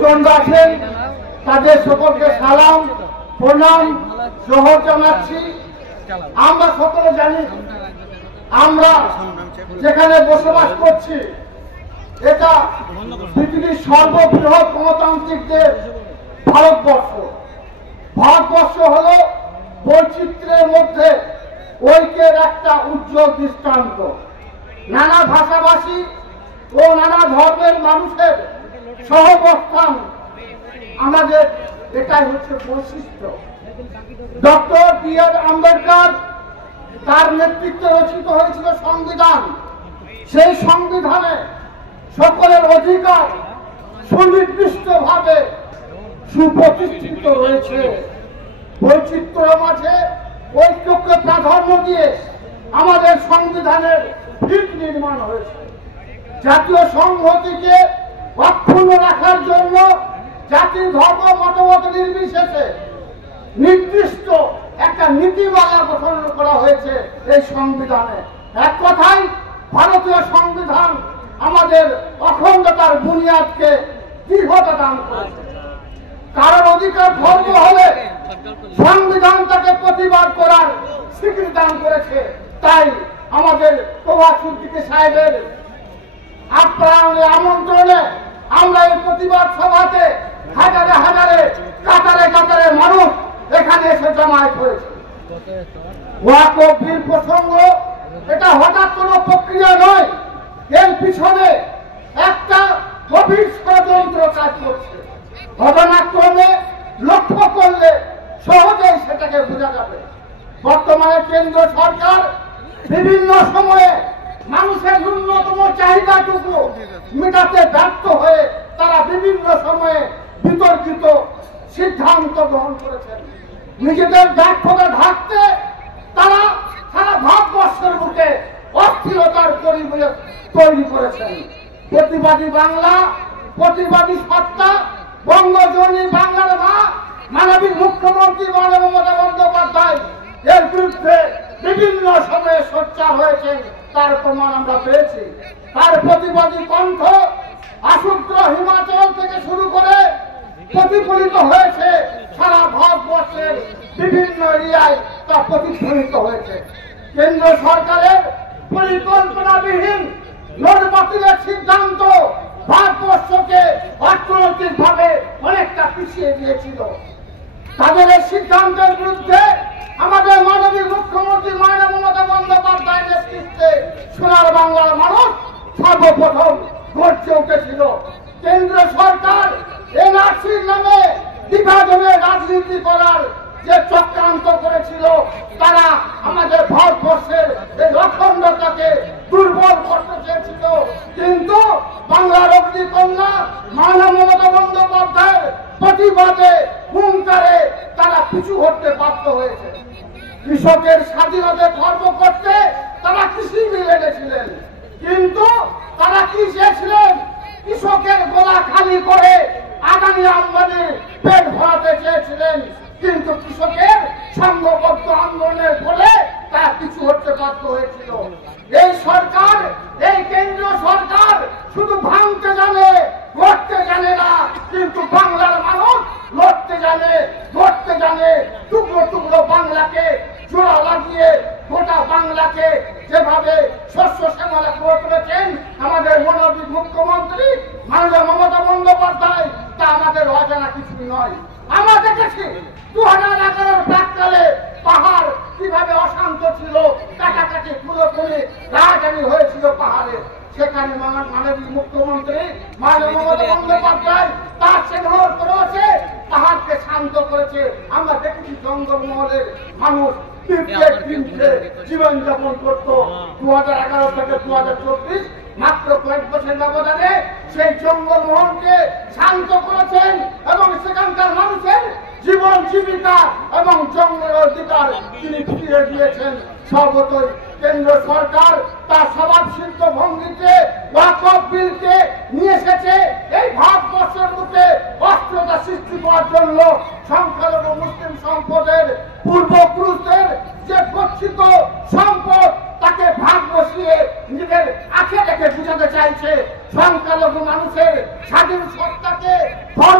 প্রচন্ড আছেন, তাদের সকলকে সালাম প্রণাম জোহর জানাচ্ছি। আমরা সকলে জানি আমরা যেখানে বসবাস করছি এটা পৃথিবীর সর্ববৃহৎ গণতান্ত্রিক দেশ ভারতবর্ষ। ভারতবর্ষ হলো বৈচিত্র্যের মধ্যে ঐক্যের একটা উজ্জ্বল দৃষ্টান্ত। নানা ভাষাভাষী ও নানা ধর্মের মানুষের সহাবস্থান আমাদের এটাই হচ্ছে বৈশিষ্ট্য। Doctor B.R.. আম্বেদকর তার নেতৃত্বে রচিত হয়েছিল সংবিধান। সেই সংবিধানে সকলের অধিকার সুনির্দিষ্টভাবে সুপ্রতিষ্ঠিত রয়েছে। বৈচিত্র্যের মাঝে ঐক্যকে প্রাধান্য দিয়ে আমাদের সংবিধানের ভিত নির্মাণ হয়েছে। জাতীয় সংহতিকে অক্ষুণ্ণ রাখার জন্য জাতি ধর্ম মতবাদ নির্বিশেষে নির্দিষ্ট একটা নীতিমালা গঠন করা হয়েছে এই সংবিধানে। এক কথায় ভারতীয় সংবিধান আমাদের অখণ্ডতার বুনিয়াদকে দৃঢ়তা দান করেছে। কারণ অধিকার ধর্ম হলে সংবিধান তাকে প্রতিবাদ করার স্বীকৃতি দান করেছে। তাই আমাদের প্রভাত সিদ্দিকী সাহেবের আপ্যায়নে আমন্ত্রণে আমরা এই প্রতিবাদ সভাতে হাজারে হাজারে কাতারে কাতারে মানুষ এখানে এসে জমায়েত হয়েছে। ওয়াকফ বিল প্রসঙ্গ এটা হঠাৎ কোনো প্রক্রিয়া নয়, এর পিছনে একটা গভীর ষড়যন্ত্র কাজ করছে। ঘটনাক্রমে লক্ষ্য করলে সহজেই সেটাকে বোঝা যাবে। বর্তমানে কেন্দ্র সরকার বিভিন্ন সময়ে মানুষের ন্যূনতম চাহিদাটুকু মেটাতে ব্যর্থ হয়ে তারা বিভিন্ন সময়ে বিতর্কিত সিদ্ধান্ত গ্রহণ করেছেন। নিজেদের ব্যর্থতা ঢাকতে তারা সারা ভারতবর্ষের বুকে অস্থিরতার পরিবেশ তৈরি করেছেন। প্রতিবাদী বাংলা, প্রতিবাদী সত্তা, বঙ্গজননী বাংলার মা, মানবিক মুখ্যমন্ত্রী মমতা বন্দ্যোপাধ্যায় এর বিরুদ্ধে বিভিন্ন সময়ে সোচ্চার হয়েছেন, তার প্রমাণ আমরা পেয়েছি। তার প্রতিবাদী কণ্ঠ আশুদ্র হিমাচল থেকে শুরু করে প্রতিফলিত হয়েছে সারা ভারতবর্ষের বিভিন্ন এরিয়ায়, তা প্রতিধ্বনিত হয়েছে। কেন্দ্র সরকারের পরিকল্পনাবিহীন নোট বাতিলের সিদ্ধান্ত ভারতবর্ষকে অর্থনৈতিকভাবে অনেকটা পিছিয়ে দিয়েছিল। তাদের এই সিদ্ধান্তের বিরুদ্ধে আমাদের মাননীয় মুখ্যমন্ত্রী মমতা বন্দ্যোপাধ্যায়ের নেতৃত্বে সোনার বাংলার মানুষ সর্বপ্রথম গর্জে উঠেছিল। কেন্দ্র সরকার এনআরসির নামে বিভাজনের রাজনীতি করার যে চক্রান্ত করেছিল, তারা আমাদের ভারতবর্ষের এই অখণ্ডতাকে দুর্বল করতে চেয়েছিল। কিন্তু বাংলার অগ্নিকন্যা মমতা বন্দ্যোপাধ্যায়ের প্রতিবাদে হুঙ্কারে তারা পিছু হতে বাধ্য হয়েছে। কৃষকের স্বাধীনতা খর্ব করতে তারা কৃষি মিলে গেছিলেন, কিন্তু তারা কি চেয়েছিলেন? কৃষকের গলা খালি করে আদানি আম্বানি পেট ভরাতে চেয়েছিলেন। কিন্তু কৃষকের সংঘবদ্ধ আন্দোলনের ফলে তারা কিছু হতে বাধ্য হয়েছিল। এই সরকার, এই কেন্দ্রীয় সরকার শুধু ভাঙতে জানে, গড়তে জানে না। কিন্তু বাংলার মানুষ লড়তে জানে, গড়তে জানে। টুকরো টুকরো বাংলাকে জোড়া লাগিয়ে গোটা বাংলাকে যেভাবে শস্য শ্যামলা করে তুলেছেন আমাদের মাননীয় মুখ্যমন্ত্রী মাননীয় মমতা বন্দ্যোপাধ্যায়, তা আমাদের অজানা কিছু নয়। আমরা দেখেছি 2011 প্রাককালে পাহাড় কিভাবে অশান্ত ছিল, কাটাকাটি পুরোপুরি রাজধানী হয়েছিল পাহাড়ে। সেখানে মাননীয় মুখ্যমন্ত্রী মাননীয় মমতা বন্দ্যোপাধ্যায় তার সেখানে করেছে, পাহাড়কে শান্ত করেছে। আমরা দেখেছি জঙ্গলমহলের মানুষ জীবন যাপন করত। 2011 থেকে 2024 মাত্র কয়েক বছর ব্যবধানে সেই জঙ্গলমহলকে শান্ত করেছেন এবং সেখানকার মানুষের জীবন জীবিকা এবং জঙ্গলের অধিকার তিনি ফিরিয়ে দিয়েছেন। সর্বতই কেন্দ্র সরকার তার স্বভাবসিদ্ধ ভঙ্গিতে ওয়াকফ বিলকে নিয়ে এসেছে এই ভারতবর্ষের বুকে অস্থিরতা সৃষ্টি করার জন্য। সংখ্যালঘু মুসলিম সম্পদের পূর্বপুরুষদের যে গচ্ছিত সম্পদ তাকে ভাগ বসিয়ে নিজেদের আখে রেখে বুঝাতে চাইছে। সংখ্যালঘু মানুষের স্বাধীন সত্তাকে ধর্ম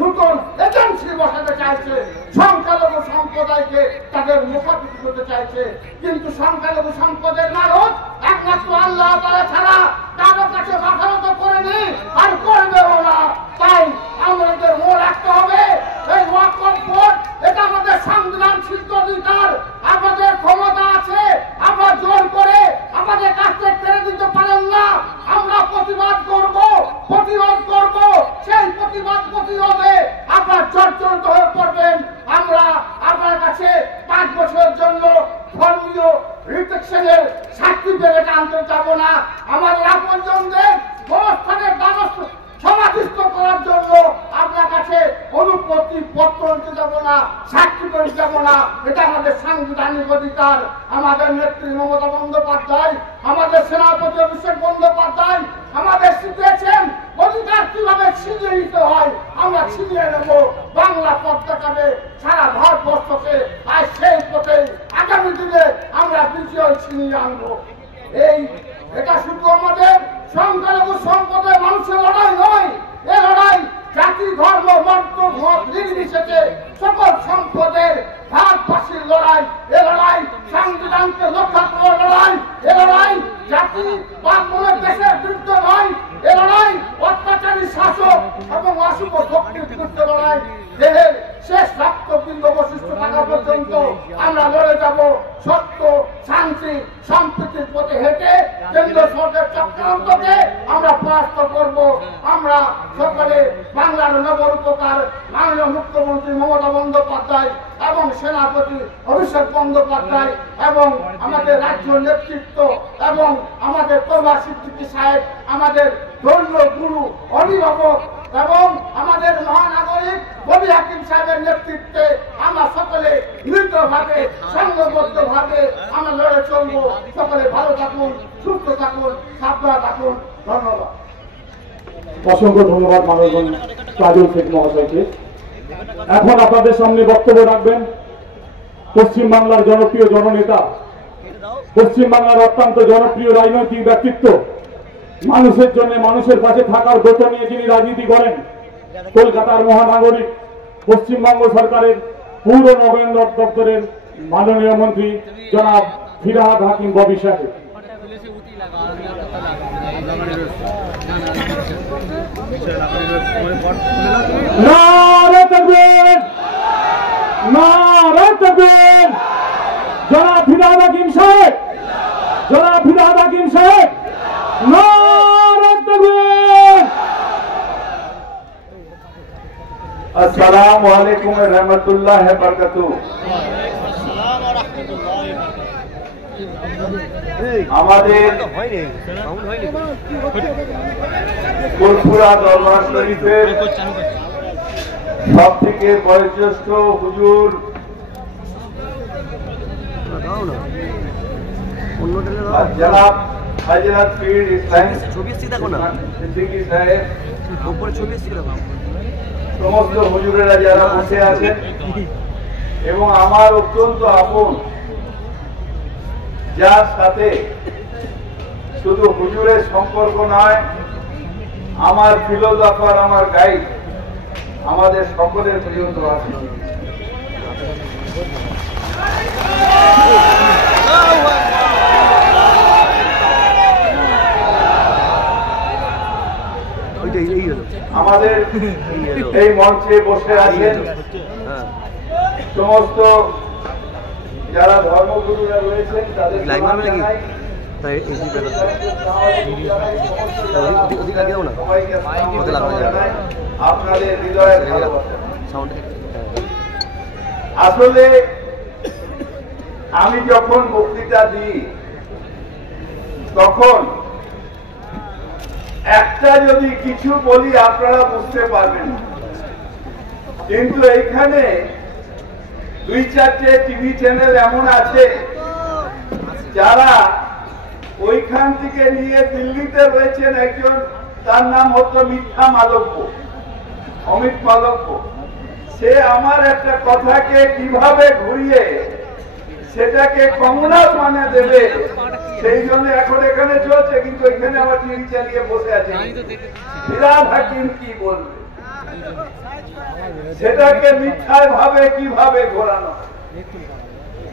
নতুন এজেন্সি বসাতে চাইছে, সংখ্যালঘু সম্প্রদায়কে তাদের মুখোমুখি করতে চাইছে। কিন্তু সংখ্যালঘু সম্প্রদায়ের মানুষ একমাত্র আল্লাহ তাআলা ছাড়া কারো কাছে মাথা নত করেনি আর করবেও না। তাই আমাদের মনে রাখতে হবে, এই ওয়াকফ বোর্ড এটা আমাদের সংবিধান সিদ্ধ অধিকার, আমাদের ক্ষমতা আছে, আমরা জোর করে আমাদের কাছ থেকে কেড়ে দিতে পারেন না। আমরা প্রতিবাদ করব, প্রতিরোধ করব। সেই প্রতিরোধে আপনার জর্জরিত হয়ে পড়বেন। আমরা আপনার কাছে 5 বছরের জন্য ধর্মীয় রিটেকশনের সার্টিফিকেট আনতে যাব না। আমাদের আপনজনদের অবস্থানের ব্যবস্থা সমাধিস্থ করার জন্য আপনার কাছে অনুমতি পত্র নিতে যাব না, সার্টিফিকেট যাব না। এটা আমাদের সাংবিধানিক অধিকার। আমাদের নেত্রী মমতা বন্দ্যোপাধ্যায়, আমাদের সেনাপতি অভিষেক বন্দ্যোপাধ্যায় আমাদের শিখিয়েছেন অধিকার কিভাবে ছিনিয়ে নিতে হয়। আমরা ছিনিয়ে নেব বাংলা পতাকাকে, সারা ভারতবর্ষকে। আর সেই পথে আগামী দিনে আমরা বিজয় ছিনিয়ে আনবো। এটা শুধু আমাদের সংখ্যালঘু সম্প্রদায়ের মানুষের লড়াই নয়, এ লড়াই জাতি, ধর্ম, মত নির্বিশেষে সকল সম্পদের ভারতবাসীর লড়াই। এ লড়াই সংবিধানকে রক্ষা করার লড়াই। এ লড়াই জাতি বা কোনো দেশের বিরুদ্ধে নয়। এ লড়াই অত্যাচারী শাসক এবং অশুভ শক্তির বিরুদ্ধে লড়াই। দেহের শেষ রক্তবিন্দু অবশিষ্ট থাকা পর্যন্ত আমরা লড়ে যাব সত্য, শান্তি, সম্প্রীতির পথে হেঁটে কেন্দ্র সরকার চক্রান্তকে আমরা পরাস্ত করব। আমরা সকলে বাংলার নবরূপকার মাননীয় মুখ্যমন্ত্রী মমতা বন্দ্যোপাধ্যায় এবং সেনাপতি অভিষেক বন্দ্যোপাধ্যায় এবং আমাদের রাজ্য নেতৃত্ব এবং আমাদের প্রভাস সিদ্দিকী সাহেব, আমাদের ধর্মীয় গুরু, অভিভাবক এবং আমাদের মহানাগরিক ববি হাকিম সাহেবের নেতৃত্বে আমরা সকলে মিলিতভাবে সংঘবদ্ধভাবে আমরা লড়ে চলবো। সকলে ভালো থাকুন, সুস্থ থাকুন, সাবধানে থাকুন। ধন্যবাদ। অসংখ্য ধন্যবাদ মাননীয় কাজল শেখ মহাশয়কে। এখন আপনাদের সামনে বক্তব্য রাখবেন পশ্চিমবাংলার জনপ্রিয় জননেতা, পশ্চিমবাংলার অত্যন্ত জনপ্রিয় রাজনৈতিক ব্যক্তিত্ব, মানুষের জন্য মানুষের পাশে থাকার ব্রত নিয়ে যিনি রাজনীতি করেন, কলকাতার মহানাগরিক, পশ্চিমবঙ্গ সরকারের পৌর নগরায়ণ দপ্তরের মাননীয় মন্ত্রী জনাব ফিরহাদ হাকিম ববি সাহেব। নারে তাকবীর, নারে তাকবীর। জনাব ফিরহাদ হাকিম সাহেব, জনাব ফিরহাদ হাকিম সাহেব, নারে তাকবীর। আসসালামু আলাইকুম ওয়া রাহমাতুল্লাহি ওয়া বারাকাতুহু। আমাদের ফুরফুরা দরবার শরীফের সব থেকে বয়োজ্যেষ্ঠ হুজুর জনাব হযরত পীর ইসলাম সিদ্দিকী সাহেব, সমস্ত হুজুরেরা যারা বসে আছেন এবং আমার অত্যন্ত আপন, যার সাথে শুধু হুজুরের সম্পর্ক নয়, আমার ফিলোসফার, আমার গাইড, আমাদের সকলের প্রিয় আছে। আমাদের এই মঞ্চে বসে আছেন সমস্ত যারা ধর্মগুরুরা রয়েছেন, তাদের আপনাদের হৃদয়ের ভালোবাসা। আসলে আমি যখন বক্তৃতা দিই তখন একটা যদি কিছু বলি আপনারা বুঝতে পারবেন না, কিন্তু এইখানে 2-4টে টিভি চ্যানেল এমন আছে যারা ওইখান থেকে নিয়ে দিল্লিতে রয়েছেন একজন, তার নাম হতো মিথ্যা মালব্য, অমিত মালব্য। সে আমার একটা কথাকে কিভাবে ঘুরিয়ে সেটাকে কমনার মানে দেবে, সেই জন্য এখন এখানে চলছে, কিন্তু এখানে আমার টিভি চালিয়ে বসে আছে। ফিরহাদ হাকিম কি বলবে, সেটাকে মিথ্যায় ভাবে কিভাবে ঘোরানো।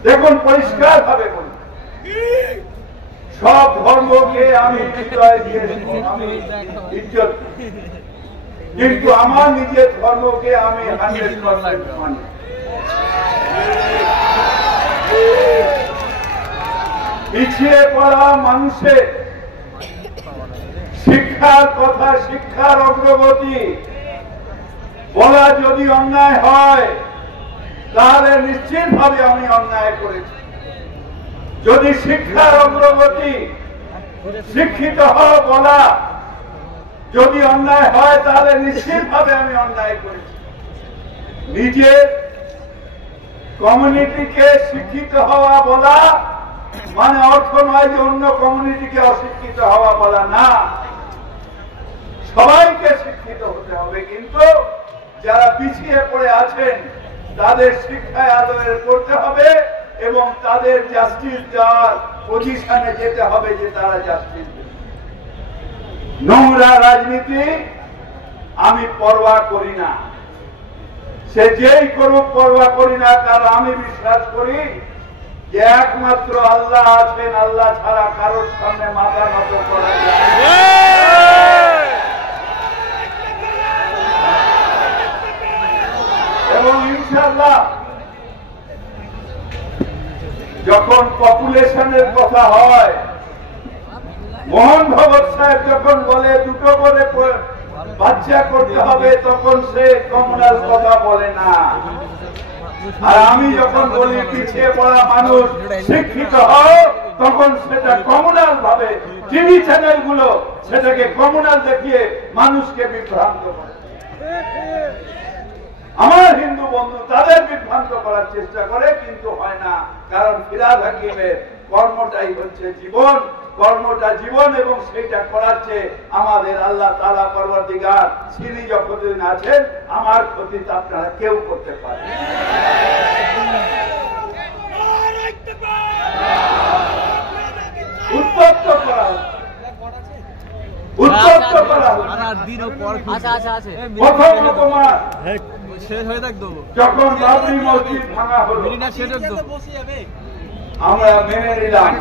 দেখুন পরিষ্কার ভাবে বলি, সব ধর্মকে আমি হৃদয় দিয়েছি, আমি ইজ্জত, কিন্তু আমার নিজের ধর্মকে আমি 100% মানি। পিছিয়ে পড়া মানুষের শিক্ষার কথা, শিক্ষার অগ্রগতি বলা যদি অন্যায় হয়, তাহলে নিশ্চিতভাবে আমি অন্যায় করেছি। যদি শিক্ষার অগ্রগতি, শিক্ষিত হওয়া বলা যদি অন্যায় হয়, তাহলে নিশ্চিতভাবে আমি অন্যায় করেছি। নিজের কমিউনিটিকে শিক্ষিত হওয়া বলা মানে অর্থ নয় যে অন্য কমিউনিটিকে অশিক্ষিত হওয়া বলা না, সবাইকে শিক্ষিত হতে হবে, কিন্তু যারা পিছিয়ে পড়ে আছেন তাদের শিক্ষায় আদরের করতে হবে এবং তাদের জাস্টিস দেওয়ার পজিশনে যেতে হবে যে তারা জাস্টিস দেবে। নোংরা রাজনীতি আমি পরোয়া করি না, সে যেই করুক পরোয়া করি না, কারণ আমি বিশ্বাস করি যে একমাত্র আল্লাহ আছেন, আল্লাহ ছাড়া কারোর সামনে মাথা নত করা যায় না। এবং ইনশাআল্লাহ যখন পপুলেশনের কথা হয়, মোহন ভগৎ সাহেব যখন বলে দুটো করে বাচ্চা করতে হবে, তখন সে কমিউনাল কথা বলে না। আর আমি যখন বলি পিছিয়ে পড়া মানুষ শিক্ষিত হও, তখন সেটা কমিউনাল ভাবে টিভি চ্যানেল গুলো সেটাকে কমিউনাল দেখিয়ে মানুষকে বিভ্রান্ত করে। আমার হিন্দু বন্ধু তাদের বিভ্রান্ত করার চেষ্টা করে, কিন্তু হয় না, কারণ ফিরহাদ হাকিমের কর্মটাই হচ্ছে জীবন, কর্মটা জীবন, এবং সেইটা করাচ্ছে আমাদের আল্লাহ তাআলা পরওয়ারদিগার। তিনি যতদিন আছেন আমার ক্ষতি আপনারা কেউ করতে পারে। উত্তপ্ত করা উত্তপ্ত করা প্রথম তোমার যখন বাবরি মসজিদ ভাঙা হলো, আমরা মেনে নিলাম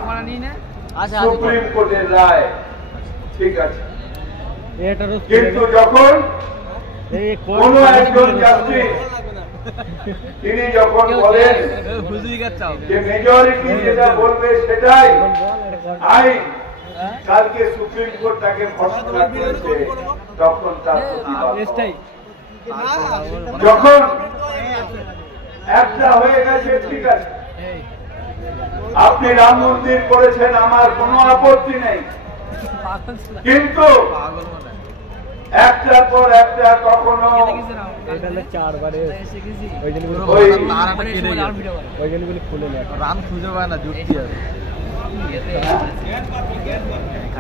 সুপ্রিম কোর্টের রায়, ঠিক আছে, কিন্তু যখন কোন একজন জাস্টিস তিনি যখন বলেন যে মেজরিটি যেটা বলবে সেটাই আইন, কালকে সুপ্রিম কোর্ট তাকে ভর্ৎসনা করেছে, তখন তার প্রতিবাদ। যখন একটা হয়ে গেছে, ঠিক আছে, আপনি রাম মন্দির করেছেন, আমার কোনো আপত্তি নেই, কিন্তু একটার পর একটা কখনো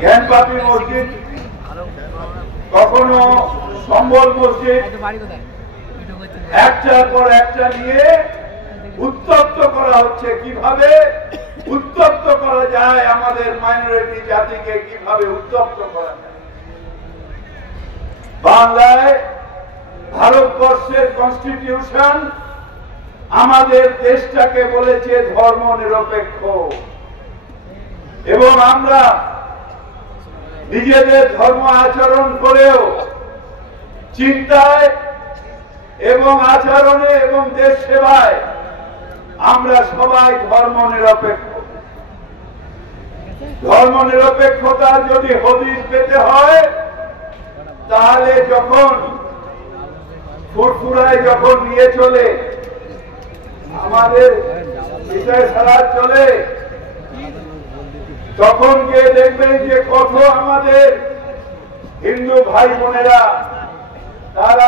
জ্ঞানপাপী মসজিদ, কখনো সম্বল মসজিদ, একটার পর একটা নিয়ে উত্তপ্ত করা হচ্ছে। কিভাবে উত্তপ্ত করা যায়, আমাদের মাইনরিটি জাতিকে কিভাবে উত্তপ্ত করা যায়। বাংলায় ভারতবর্ষের কনস্টিটিউশন আমাদের দেশটাকে বলেছে ধর্ম নিরপেক্ষ, এবং আমরা নিজেদের ধর্ম আচরণ করেও চিন্তায় এবং আচরণে এবং দেশ সেবায় আমরা সবাই ধর্ম নিরপেক্ষ। ধর্ম নিরপেক্ষতার যদি হদিস পেতে হয়, তাহলে যখন ফুরফুরায় যখন নিয়ে চলে, আমাদের বিষয় সারা চলে, তখন গিয়ে দেখবেন যে কত আমাদের হিন্দু ভাই বোনেরা তারা